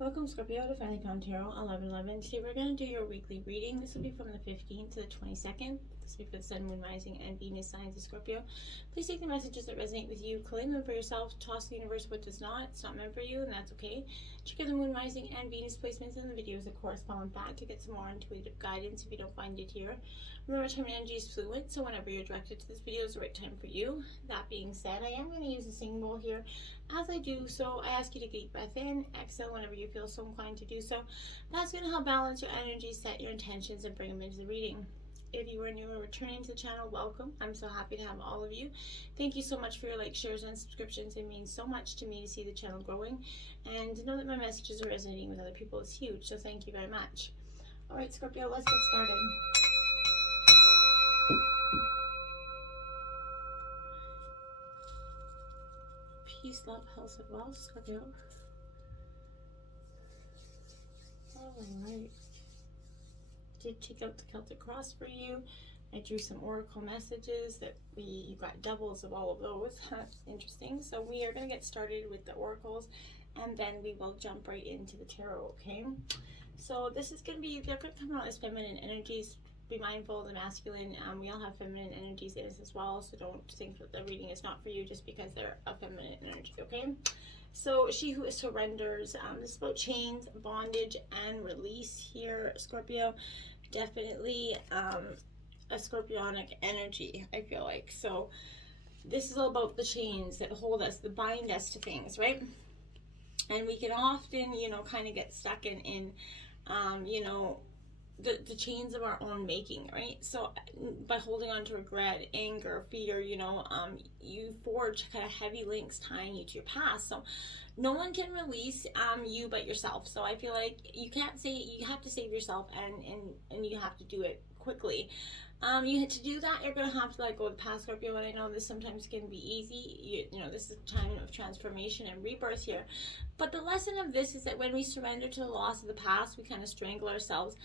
Welcome Scorpio to Finally Found Tarot 1111. Today we're going to do your weekly reading. This will be from the 15th to the 22nd. This will be for the Sun, Moon, Rising, and Venus signs of Scorpio. Please take the messages that resonate with you, claim them for yourself, toss the universe what does not. It's not meant for you, and that's okay. Check out the Moon, Rising, and Venus placements in the videos that correspond back to get some more intuitive guidance if you don't find it here. Remember, time and energy is fluid, so whenever you're directed to this video is the right time for you. That being said, I am going to use a singing bowl here. As I do so, I ask you to deep breath in, exhale whenever you feel so inclined to do so. That's going to help balance your energy, set your intentions, and bring them into the reading. If you are new or returning to the channel, welcome. I'm so happy to have all of you. Thank you so much for your likes, shares, and subscriptions. It means so much to me to see the channel growing. And to know that my messages are resonating with other people is huge, so thank you very much. Alright, Scorpio, let's get started. Peace, love, health, and wealth, Scorpio. Alright. Did take out the Celtic cross for you. I drew some oracle messages that you got doubles of all of those. Interesting. So we are going to get started with the oracles, and then we will jump right into the tarot, okay? So this is going to be, they're going to come out as feminine energies. Be mindful of the masculine. We all have feminine energies in us as well, so don't think that the reading is not for you just because they're a feminine energy, okay? So she who surrenders, this is about chains, bondage, and release here, Scorpio. Definitely a scorpionic energy, I feel like. So this is all about the chains that hold us, that bind us to things, right? And we can often, kind of get stuck in the chains of our own making, right? So by holding on to regret, anger, fear, you forge kind of heavy links tying you to your past. So no one can release you but yourself. So I feel like you have to save yourself, and you have to do it quickly. To do that, you're going to have to let go of the past, Scorpio, and I know this sometimes can be easy. This is a time of transformation and rebirth here. But the lesson of this is that when we surrender to the loss of the past, we kind of strangle ourselves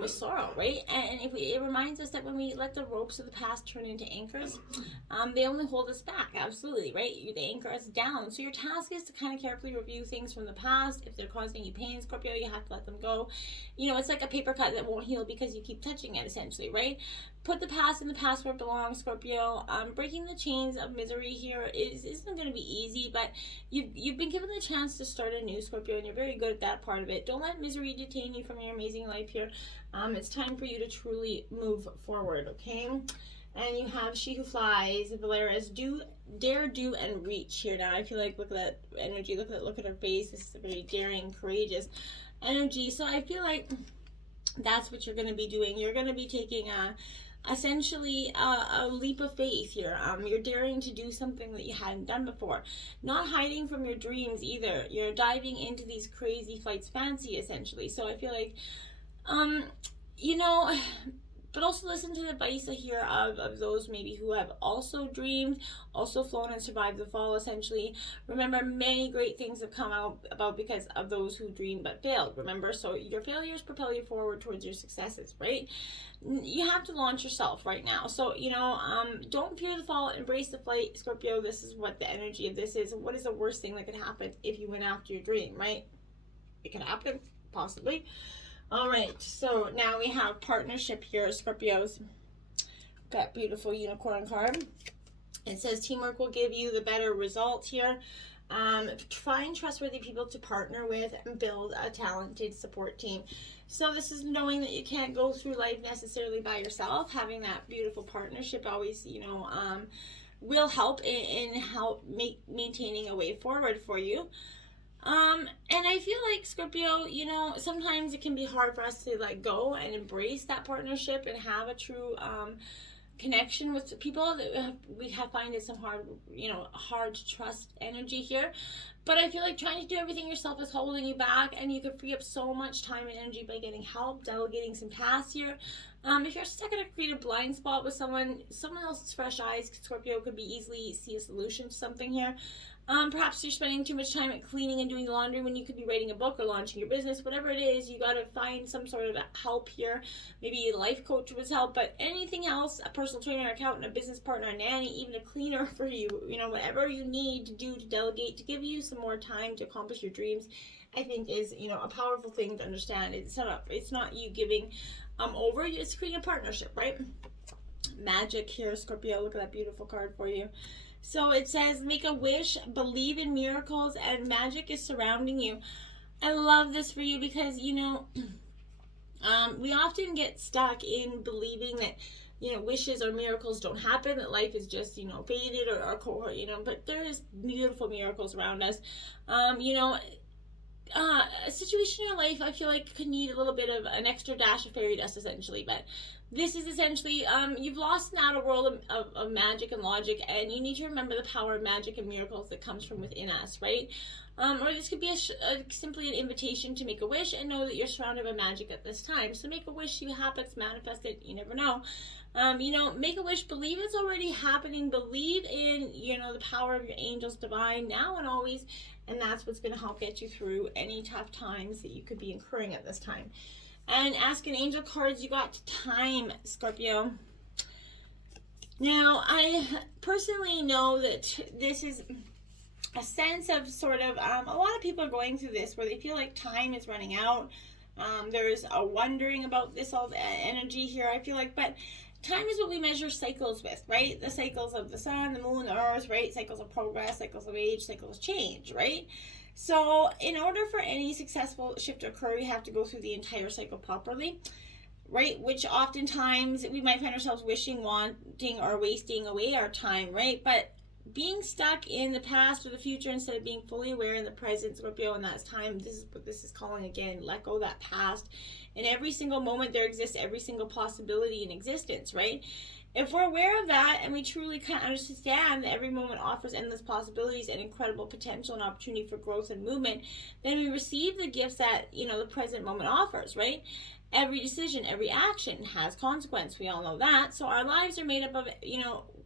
with sorrow, right? And it reminds us that when we let the ropes of the past turn into anchors, they only hold us back, absolutely, right? They anchor us down. So your task is to kind of carefully review things from the past. If they're causing you pain, Scorpio, you have to let them go. It's like a paper cut that won't heal because you keep touching it, essentially, right? Put the past in the past where it belongs, Scorpio. Breaking the chains of misery here isn't going to be easy, but you've been given the chance to start anew, Scorpio, and you're very good at that part of it. Don't let misery detain you from your amazing life here. It's time for you to truly move forward, okay? And you have She Who Flies, Valera's Dare, Do, and Reach here now. I feel like, look at that energy, look at her face. This is a very daring, courageous energy. So I feel like that's what you're going to be doing. You're going to be taking essentially a leap of faith here. You're daring to do something that you hadn't done before. Not hiding from your dreams either. You're diving into these crazy flights fancy, essentially. So I feel like, but also listen to the advice here of those maybe who have also dreamed, also flown and survived the fall, essentially. Remember, many great things have come about because of those who dreamed but failed, remember? So your failures propel you forward towards your successes, right? You have to launch yourself right now. So, don't fear the fall, embrace the flight, Scorpio. This is what the energy of this is. What is the worst thing that could happen if you went after your dream, right? It could happen, possibly. All right, so now we have partnership here, Scorpios. Got beautiful unicorn card. It says teamwork will give you the better result here. Find trustworthy people to partner with and build a talented support team. So this is knowing that you can't go through life necessarily by yourself. Having that beautiful partnership always, will help in maintaining a way forward for you. And I feel like, Scorpio, sometimes it can be hard for us to let go and embrace that partnership and have a true connection with people that we find it some hard to trust energy here. But I feel like trying to do everything yourself is holding you back, and you could free up so much time and energy by getting help, delegating some tasks here. If you're stuck in a creative blind spot with someone else's fresh eyes, Scorpio, could be easily see a solution to something here. Perhaps you're spending too much time at cleaning and doing the laundry when you could be writing a book or launching your business. Whatever it is, you got to find some sort of help here. Maybe a life coach would help, but anything else, a personal trainer, accountant, a business partner, a nanny, even a cleaner for you, whatever you need to do to delegate, to give you some more time to accomplish your dreams, I think is, a powerful thing to understand. It's not you giving over, it's creating a partnership, right? Magic here, Scorpio. Look at that beautiful card for you. So it says, make a wish, believe in miracles, and magic is surrounding you. I love this for you because, we often get stuck in believing that, wishes or miracles don't happen, that life is just, fated or but there is beautiful miracles around us. A situation in your life, I feel like, could need a little bit of an extra dash of fairy dust, essentially, but this is essentially, you've lost an outer world of magic and logic, and you need to remember the power of magic and miracles that comes from within us, right? Or this could be simply an invitation to make a wish and know that you're surrounded by magic at this time. So make a wish, see what happens, manifest it, you never know. Make a wish, believe it's already happening, believe in, the power of your angels divine now and always, and that's what's going to help get you through any tough times that you could be incurring at this time. And asking angel cards, you got time, Scorpio. Now, I personally know that this is a sense of sort of, a lot of people are going through this where they feel like time is running out. There's a wondering about this, all the energy here, I feel like, but time is what we measure cycles with, right? The cycles of the sun, the moon, the earth, right? Cycles of progress, cycles of age, cycles of change, right? So in order for any successful shift to occur, we have to go through the entire cycle properly, right? Which oftentimes we might find ourselves wishing, wanting, or wasting away our time, right? But being stuck in the past or the future instead of being fully aware in the present, Scorpio, and that's time. This is what this is calling again. Let go of that past. In every single moment, there exists every single possibility in existence, right? If we're aware of that and we truly kind of understand that every moment offers endless possibilities and incredible potential and opportunity for growth and movement, then we receive the gifts that, the present moment offers, right? Every decision, every action has consequence. We all know that. So our lives are made up of,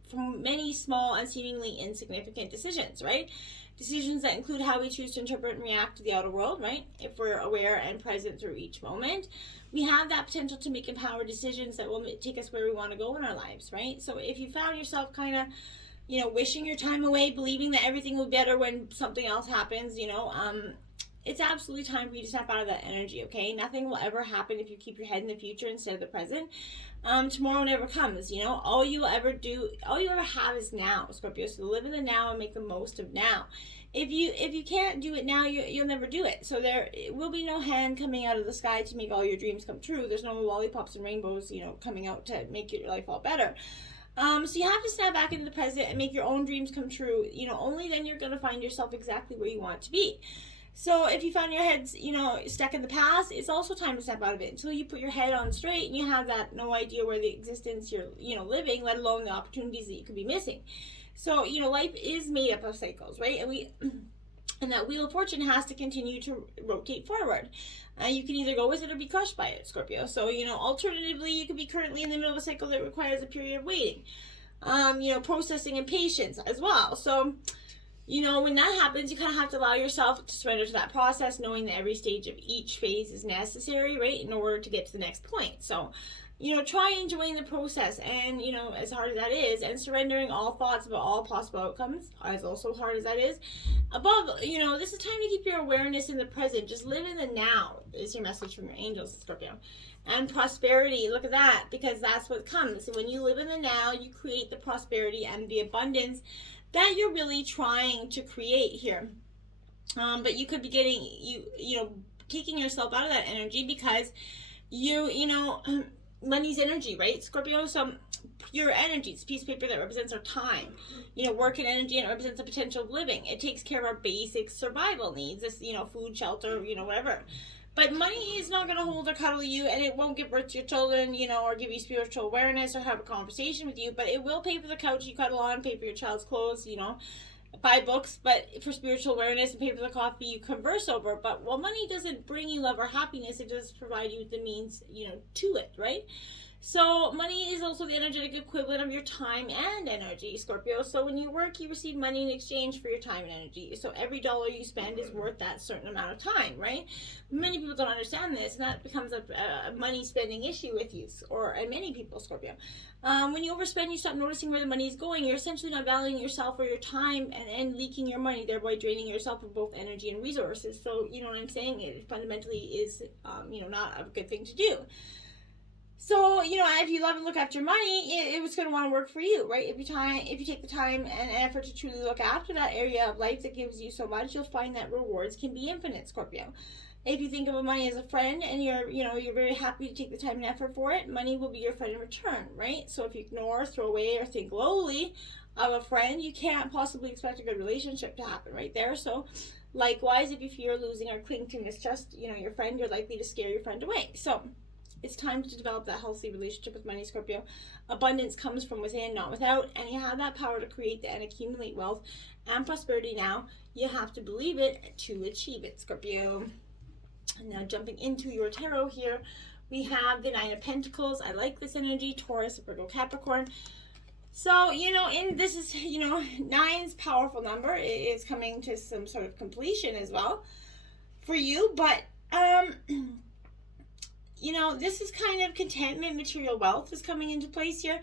from many small and seemingly insignificant decisions, right? Decisions that include how we choose to interpret and react to the outer world, right? If we're aware and present through each moment, we have that potential to make empowered decisions that will take us where we want to go in our lives, right? So if you found yourself kind of, wishing your time away, believing that everything will be better when something else happens, it's absolutely time for you to snap out of that energy, okay? Nothing will ever happen if you keep your head in the future instead of the present. Tomorrow never comes, all you ever have is now, Scorpio. So live in the now and make the most of now. If you can't do it now, you'll never do it. So there will be no hand coming out of the sky to make all your dreams come true. There's no lollipops and rainbows, coming out to make your life all better. So you have to snap back into the present and make your own dreams come true. Only then you're going to find yourself exactly where you want to be. So if you find your head, stuck in the past, it's also time to step out of it until you put your head on straight and you have that no idea where the existence you're, living, let alone the opportunities that you could be missing. So, life is made up of cycles, right? And that wheel of fortune has to continue to rotate forward. You can either go with it or be crushed by it, Scorpio. So, alternatively, you could be currently in the middle of a cycle that requires a period of waiting, processing and patience as well. So, when that happens, you kind of have to allow yourself to surrender to that process, knowing that every stage of each phase is necessary, right, in order to get to the next point. So, try enjoying the process and, as hard as that is, and surrendering all thoughts about all possible outcomes, as also hard as that is. Above, this is time to keep your awareness in the present. Just live in the now is your message from your angels, Scorpio. And prosperity, look at that, because that's what comes. So when you live in the now, you create the prosperity and the abundance that you're really trying to create here. But you could be getting, taking yourself out of that energy because money's energy, right, Scorpio? So pure energy, it's a piece of paper that represents our time, work and energy, and it represents the potential of living. It takes care of our basic survival needs, this, food, shelter, whatever. But money is not going to hold or cuddle you, and it won't give birth to your children, or give you spiritual awareness or have a conversation with you, but it will pay for the couch you cuddle on, pay for your child's clothes, buy books, but for spiritual awareness, and pay for the coffee you converse over. But while money doesn't bring you love or happiness, it does provide you with the means, to it, right? So money is also the energetic equivalent of your time and energy, Scorpio. So when you work, you receive money in exchange for your time and energy. So every dollar you spend is worth that certain amount of time, right? Many people don't understand this, and that becomes a money spending issue with you, and many people, Scorpio. When you overspend, you stop noticing where the money is going. You're essentially not valuing yourself or your time, and leaking your money, thereby draining yourself of both energy and resources. So you know what I'm saying? It fundamentally is, not a good thing to do. So, if you love and look after money, it was going to want to work for you, right? If you take the time and effort to truly look after that area of life that gives you so much, you'll find that rewards can be infinite, Scorpio. If you think of money as a friend and you're very happy to take the time and effort for it, money will be your friend in return, right? So if you ignore, throw away, or think lowly of a friend, you can't possibly expect a good relationship to happen right there. So likewise, if you fear losing or cling to mistrust, your friend, you're likely to scare your friend away. So it's time to develop that healthy relationship with money, Scorpio. Abundance comes from within, not without, and you have that power to create and accumulate wealth and prosperity now. You have to believe it to achieve it, Scorpio. Now jumping into your tarot here, we have the Nine of Pentacles. I like this energy, Taurus, Virgo, Capricorn. So, this is, nine's powerful number. It is coming to some sort of completion as well for you, but, this is kind of contentment, material wealth is coming into place here.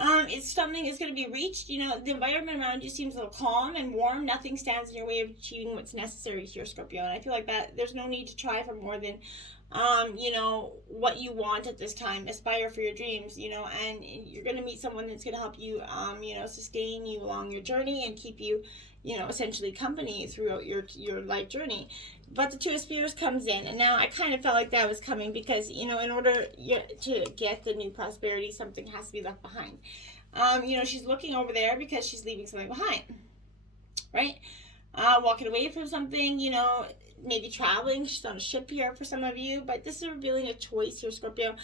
It's something that's going to be reached. The environment around you seems a little calm and warm. Nothing stands in your way of achieving what's necessary here, Scorpio. And I feel like that there's no need to try for more than, what you want at this time. Aspire for your dreams, and you're going to meet someone that's going to help you, sustain you along your journey and keep you, essentially company throughout your life journey. But the Two of Spears comes in, and now I kind of felt like that was coming because, in order to get the new prosperity, something has to be left behind. She's looking over there because she's leaving something behind, right? Walking away from something, maybe traveling. She's on a ship here for some of you, but this is revealing a choice here, Scorpio.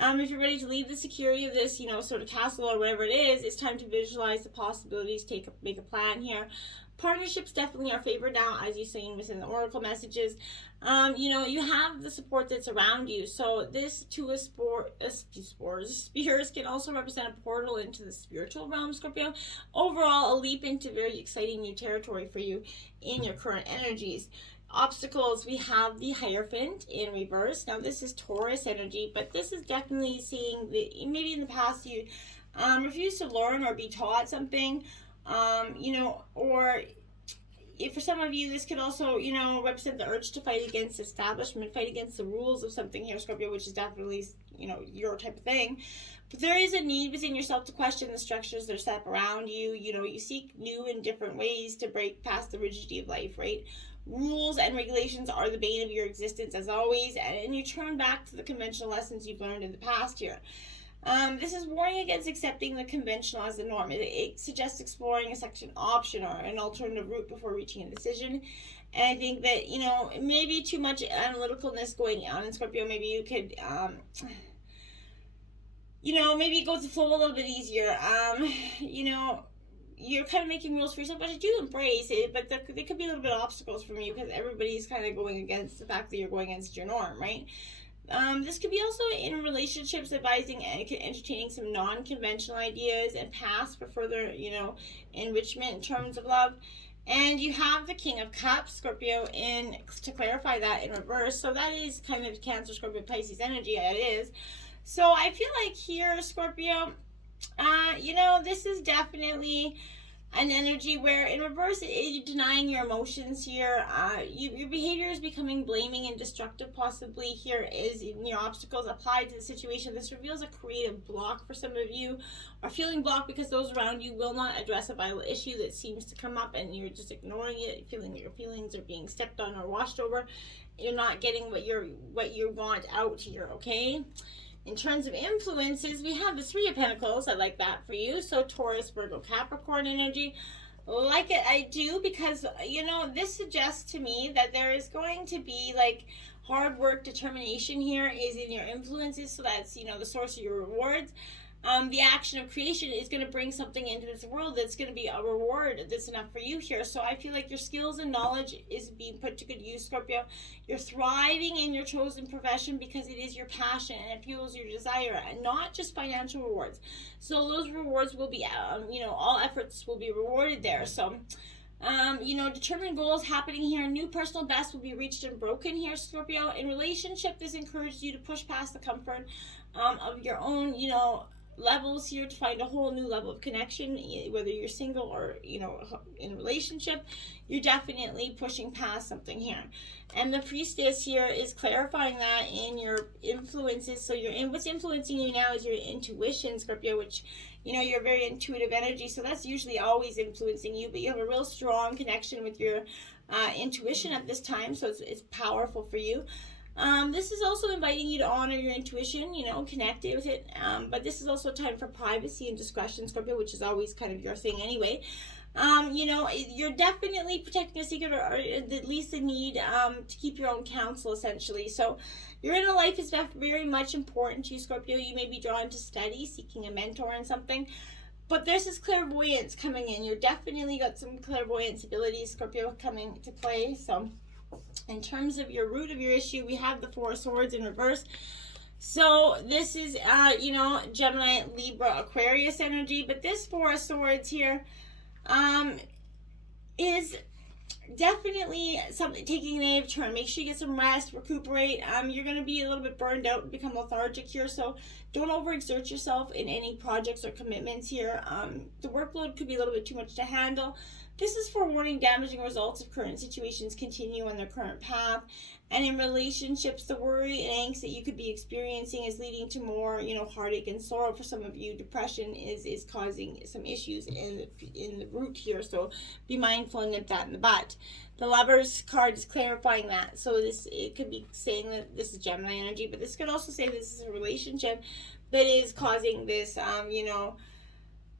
If you're ready to leave the security of this, sort of castle or whatever it is, it's time to visualize the possibilities, make a plan here. Partnerships definitely are favored now, as you've seen within the oracle messages. You have the support that's around you. So this Two of Spears can also represent a portal into the spiritual realm, Scorpio. Overall, a leap into very exciting new territory for you in your current energies. Obstacles, we have the Hierophant in reverse. Now this is Taurus energy, but this is definitely seeing maybe in the past you refused to learn or be taught something, or if for some of you this could also represent the urge to fight against establishment, fight against the rules of something here, Scorpio, which is definitely your type of thing. But there is a need within yourself to question the structures that are set up around you. You seek new and different ways to break past the rigidity of life, right? Rules and regulations are the bane of your existence as always, and you turn back to the conventional lessons you've learned in the past here. This is warning against accepting the conventional as the norm. It suggests exploring a second option or an alternative route before reaching a decision. And I think that, maybe too much analyticalness going on in Scorpio. Maybe you could, maybe go with the flow a little bit easier. You're kind of making rules for yourself, but I do embrace it. But there could be a little bit of obstacles from you because everybody's kind of going against the fact that you're going against your norm, right? This could be also in relationships, advising and entertaining some non-conventional ideas and paths for further, enrichment in terms of love. And you have the King of Cups, Scorpio, to clarify that in reverse. So that is kind of Cancer, Scorpio, Pisces energy. It is. So I feel like here, Scorpio, this is definitely an energy where in reverse you're denying your emotions here. Your behavior is becoming blaming and destructive. Possibly here is your obstacles applied to the situation. This reveals a creative block for some of you, or feeling blocked because those around you will not address a vital issue that seems to come up and you're just ignoring it, feeling that your feelings are being stepped on or washed over. You're not getting what you want out here, okay? In terms of influences, we have the Three of Pentacles. I like that for you. So Taurus, Virgo, Capricorn energy. Like it, I do, because, this suggests to me that there is going to be, hard work, determination here is in your influences. So that's, the source of your rewards. the action of creation is going to bring something into this world that's going to be a reward that's enough for you here. So I feel like your skills and knowledge is being put to good use, Scorpio. You're thriving in your chosen profession because it is your passion and it fuels your desire, and not just financial rewards. So those rewards will be, all efforts will be rewarded there. So determined goals happening here. New personal best will be reached and broken here, Scorpio. In relationship, this encourages you to push past the comfort of your own, levels here to find a whole new level of connection, whether you're single or in a relationship. You're definitely pushing past something here. And the priestess here is clarifying that in your influences. So what's influencing you now is your intuition, Scorpio, which you're very intuitive energy, so that's usually always influencing you, but you have a real strong connection with your intuition at this time, so it's powerful for you. This is also inviting you to honor your intuition, connect it with it. But this is also a time for privacy and discretion, Scorpio, which is always kind of your thing anyway. You're definitely protecting a secret, or at least the need to keep your own counsel, essentially. So your inner life is very much important to you, Scorpio. You may be drawn to study, seeking a mentor in something. But there's this clairvoyance coming in. You're definitely got some clairvoyance abilities, Scorpio, coming to play. So in terms of your root of your issue, we have the Four of Swords in reverse. So this is, Gemini, Libra, Aquarius energy. But this Four of Swords here is definitely something taking a negative turn. Make sure you get some rest, recuperate. You're going to be a little bit burned out and become lethargic here. So don't overexert yourself in any projects or commitments here. The workload could be a little bit too much to handle. This is forewarning damaging results if current situations continue on their current path. And in relationships, the worry and angst that you could be experiencing is leading to more, heartache and sorrow for some of you. Depression is causing some issues in the root here. So be mindful and nip that in the bud. The Lover's card is clarifying that. So it could be saying that this is Gemini energy, but this could also say this is a relationship that is causing this,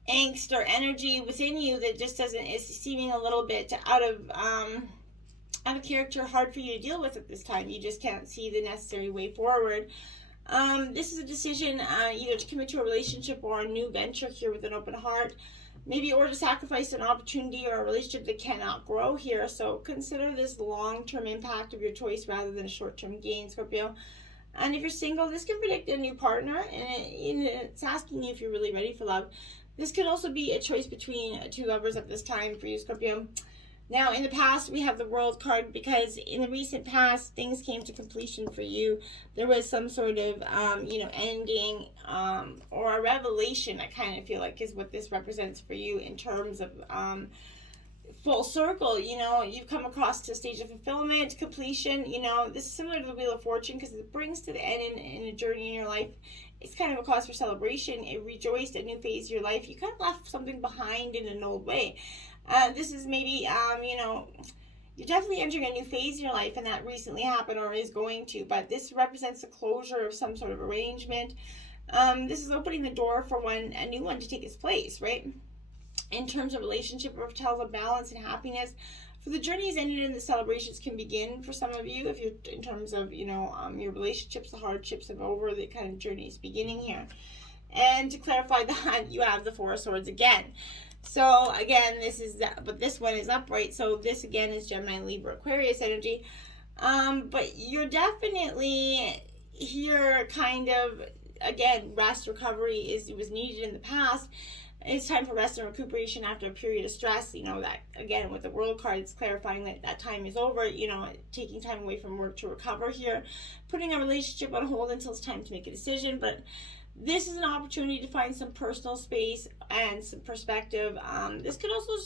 angst or energy within you that just is seeming a little bit out of character, hard for you to deal with at this time. You just can't see the necessary way forward. This is a decision either to commit to a relationship or a new venture here with an open heart, maybe, or to sacrifice an opportunity or a relationship that cannot grow here. So consider this long-term impact of your choice rather than a short-term gain, Scorpio. And if you're single, this can predict a new partner, and it's asking you if you're really ready for love. This could also be a choice between two lovers at this time for you, Scorpio. Now, in the past, we have the World card because in the recent past, things came to completion for you. There was some sort of, ending or a revelation, I kind of feel like is what this represents for you in terms of full circle. You've come across to a stage of fulfillment, completion. This is similar to the Wheel of Fortune because it brings to the end in a journey in your life. It's kind of a cause for celebration. It rejoiced a new phase of your life. You kind of left something behind in an old way. This is maybe, you're definitely entering a new phase in your life, and that recently happened or is going to. But this represents the closure of some sort of arrangement. This is opening the door for a new one to take its place, right? In terms of relationship, it tells of balance and happiness. For the journey is ended and the celebrations can begin for some of you. If you're in terms of, your relationships, the hardships are over, the kind of journey is beginning here. And to clarify that, you have the Four of Swords again. So again, but this one is upright. So this again is Gemini, Libra, Aquarius energy. But you're definitely here kind of, again, rest, recovery was needed in the past. It's time for rest and recuperation after a period of stress. That, again, with the World card, it's clarifying that time is over, taking time away from work to recover here, putting a relationship on hold until it's time to make a decision. But this is an opportunity to find some personal space and some perspective. This could also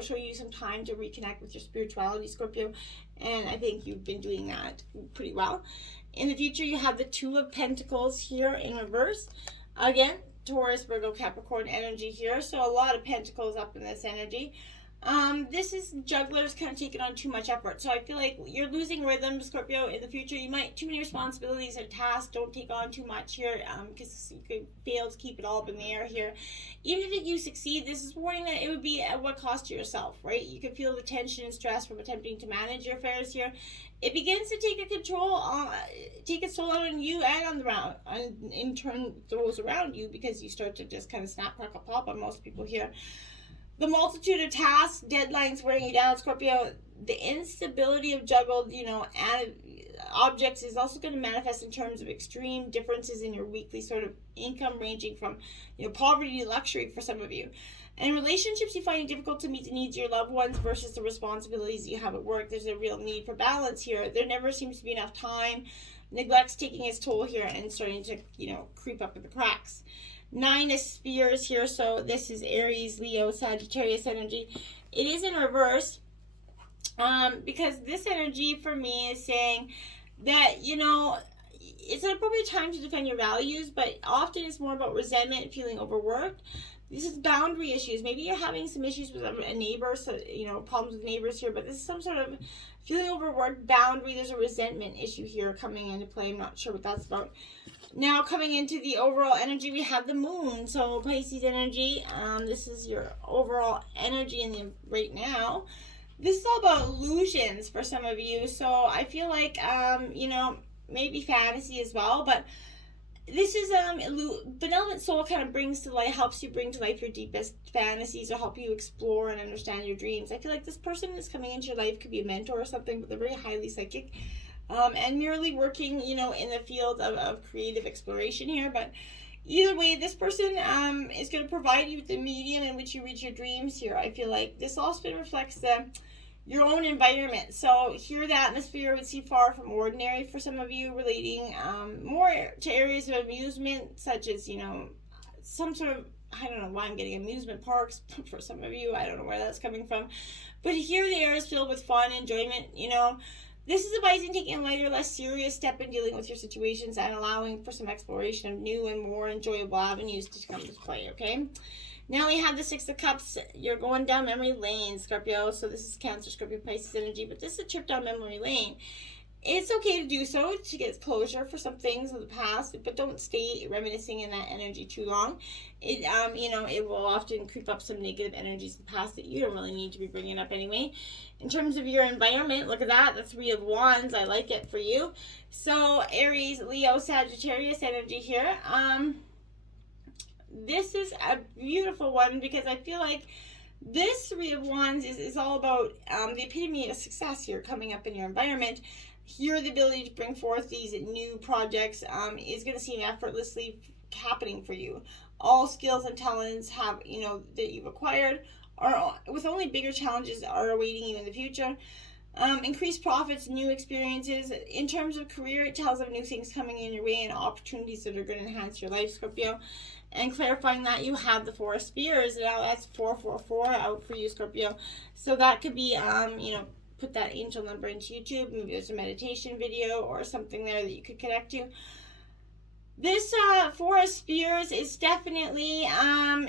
show you some time to reconnect with your spirituality, Scorpio. And I think you've been doing that pretty well. In the future, you have the Two of Pentacles here in reverse. Again, Taurus, Virgo, Capricorn energy here. So a lot of pentacles up in this energy. This is jugglers kind of taking on too much effort. So I feel like you're losing rhythm, Scorpio, in the future. You might, too many responsibilities or tasks, don't take on too much here, because you could fail to keep it all up in the air here. Even if you succeed, this is warning that it would be at what cost to yourself, right? You could feel the tension and stress from attempting to manage your affairs here. It begins to take take its toll on you and in turn those around you, because you start to just kind of snap, crackle, pop on most people here. The multitude of tasks, deadlines wearing you down, Scorpio. The instability of juggled, objects is also going to manifest in terms of extreme differences in your weekly sort of income, ranging from, poverty to luxury for some of you. And in relationships, you find it difficult to meet the needs of your loved ones versus the responsibilities you have at work. There's a real need for balance here. There never seems to be enough time. Neglect's taking its toll here and starting to, creep up in the cracks. 9 of Spears here, so this is Aries, Leo, Sagittarius energy. It is in reverse, because this energy for me is saying that, it's an appropriate time to defend your values, but often it's more about resentment and feeling overworked. This is boundary issues. Maybe you're having some issues with a neighbor, so, problems with neighbors here, but this is some sort of feeling overworked, boundary. There's a resentment issue here coming into play. I'm not sure what that's about. Now, coming into the overall energy, we have the moon. So, Pisces energy, this is your overall energy right now. This is all about illusions for some of you. So, I feel like, maybe fantasy as well. But this is, benevolent soul kind of helps you bring to life your deepest fantasies, or help you explore and understand your dreams. I feel like this person that's coming into your life could be a mentor or something, but they're very highly psychic. And merely working, in the field of creative exploration here. But either way, this person is going to provide you with the medium in which you reach your dreams here. I feel like this also reflects your own environment. So here the atmosphere would seem far from ordinary for some of you, relating more to areas of amusement, such as, some sort of, I don't know why I'm getting amusement parks for some of you. I don't know where that's coming from. But here the air is filled with fun, enjoyment, This is advising taking a lighter, less serious step in dealing with your situations and allowing for some exploration of new and more enjoyable avenues to come to play, okay? Now we have the 6 of Cups. You're going down memory lane, Scorpio. So this is Cancer, Scorpio, Pisces energy, but this is a trip down memory lane. It's okay to do so, to get closure for some things of the past, but don't stay reminiscing in that energy too long. It, it will often creep up some negative energies of the past that you don't really need to be bringing up anyway. In terms of your environment, look at that, the 3 of Wands. I like it for you. So Aries, Leo, Sagittarius energy here. This is a beautiful one, because I feel like this 3 of Wands is all about the epitome of success here coming up in your environment. Here, the ability to bring forth these new projects is going to seem effortlessly happening for you. All skills and talents that you've acquired are, with only bigger challenges, are awaiting you in the future. Increased profits, new experiences. In terms of career, it tells of new things coming in your way and opportunities that are going to enhance your life, Scorpio. And clarifying that, you have the 4 of Spears. Now that's 444 out for you, Scorpio. So that could be, put that angel number into YouTube. Maybe there's a meditation video or something there that you could connect to. This 4 of Spears is definitely, in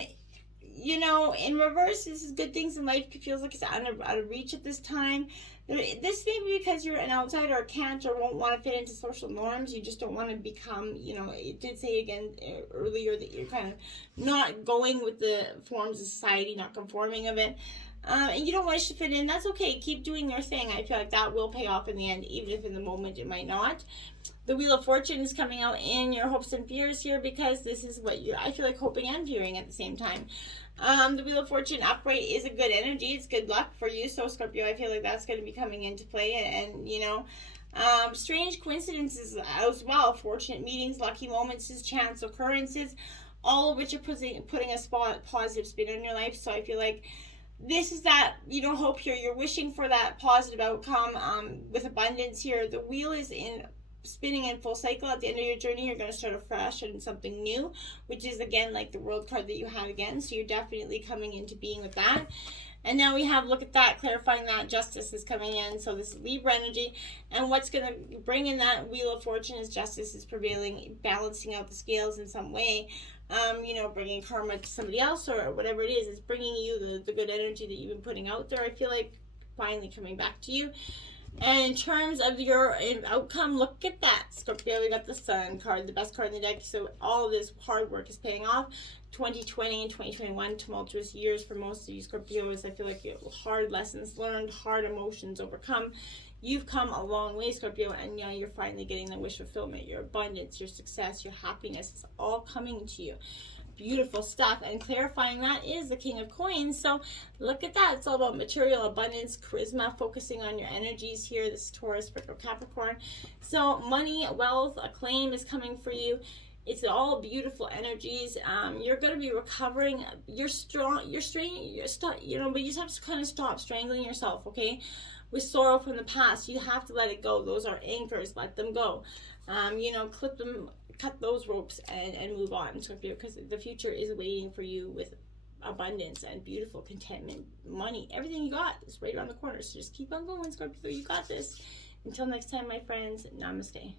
reverse. This is good things in life. It feels like it's out of reach at this time. This may be because you're an outsider or can't or won't want to fit into social norms. You just don't want to become, it did say again earlier that you're kind of not going with the forms of society, not conforming of it. And you don't wish to fit in. That's okay. Keep doing your thing. I feel like that will pay off in the end, even if in the moment it might not. The Wheel of Fortune is coming out in your hopes and fears here, because this is what I feel like hoping and fearing at the same time. The Wheel of Fortune upright is a good energy. It's good luck for you. So Scorpio, I feel like that's going to be coming into play. And strange coincidences as well. Fortunate meetings, lucky moments, chance occurrences, all of which are putting a positive spin on your life. So I feel like this is that, hope here. You're wishing for that positive outcome with abundance here. The wheel is spinning in full cycle. At the end of your journey, you're going to start afresh and something new, which is, again, like the World card that you had again. So you're definitely coming into being with that. And now we have, look at that, clarifying that justice is coming in. So this is Libra energy. And what's going to bring in that Wheel of Fortune is justice is prevailing, balancing out the scales in some way. You know, bringing karma to somebody else or whatever it is. It's bringing you the good energy that you've been putting out there. I feel like finally coming back to you. And in terms of your outcome, look at that, Scorpio. We got the Sun card, the best card in the deck. So all of this hard work is paying off. 2020 and 2021, tumultuous years for most of you Scorpios. I feel like you have hard lessons learned, hard emotions overcome. You've come a long way, Scorpio, and now you're finally getting the wish fulfillment. Your abundance, your success, your happiness is all coming to you. Beautiful stuff. And clarifying that is the King of Coins. So look at that. It's all about material abundance, charisma, focusing on your energies here. This Taurus, Virgo, Capricorn. So money, wealth, acclaim is coming for you. It's all beautiful energies. You're going to be recovering. You're strong. You're straining. You know, but you just have to kind of stop strangling yourself, okay? With sorrow from the past, you have to let it go. Those are anchors. Let them go. You know, clip them, cut those ropes, and move on, Scorpio, because the future is waiting for you with abundance and beautiful contentment, money, everything you got is right around the corner. So just keep on going, Scorpio. You got this. Until next time, my friends. Namaste.